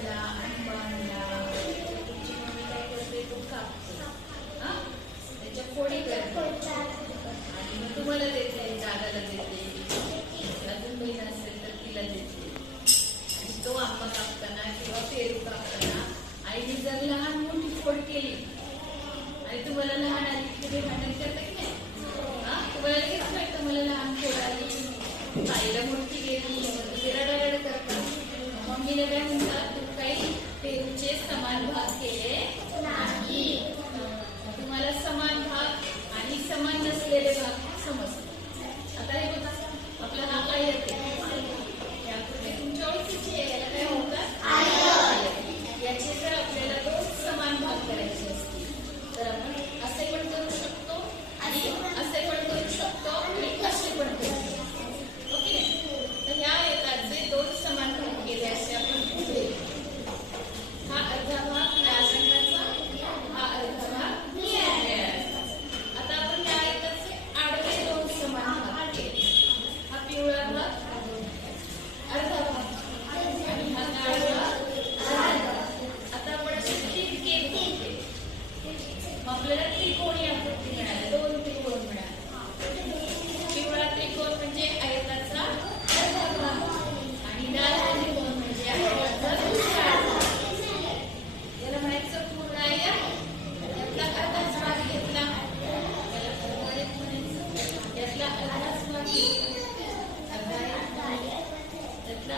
आणला आंबा आणला, तुमची मम्मी काय करते, तो कापते, त्याच्या फोडी करते आणि मग तुम्हाला देते, दादाला देते, अजून बहीण असेल तर तिला देते. आणि तो आंबा कापताना किंवा पेरू कापताना आईने जर लहान मोठी फोड केली आणि तुम्हाला लहान आली की तुम्ही भांडण करता की नाही? तुम्हाला लगेच कळतं मला लहान फोड आली, आईला मोठी गेली, तुम्ही रडारड करता. मम्मीला काय म्हणतात, तू काही पेरूचे समान भाग केले नाही. तुम्हाला समान भाग आणि समान नसलेले भाग समजतात. आता हे बघा, आपला हा काय येते यापूर्वी तुमच्या ओळखीचे याला काय म्हणतात, याचे जर आपल्याला दोन समान भाग करायचे असतील तर आपण असे पण करू शकतो आणि असे पण करू शकतो आणि असे पण करू शकतो. ओके, तर ह्या येताचे दोन समान भाग केले असे आपण पुढे, हा अर्धा भाग लाल रंगाचा, हा अर्धा भाग निळ्या रंगाचा. आता आपण त्या येताचे आडवे दोन समान भाग केले, हा पिवळा भाग अर्धा भाग आणि हा काळा भाग अर्धा भाग. आता आपण असे तिरके केले, आपल्याला त्रिकोणी आकृती मिळाली, दोन त्रिकोण मिळाले. पिवळा त्रिकोण म्हणजे आयताचा अर्धा भाग आणि लाल त्रिकोण म्हणजे आयताचा दुसरा भाग. याला म्हणायचं पूर्ण आयत, यातला अर्धाच भाग घेतला, याला पूर्ण म्हणायचं, यातला अर्धाच भाग घेतला, अर्धा आयत, यातला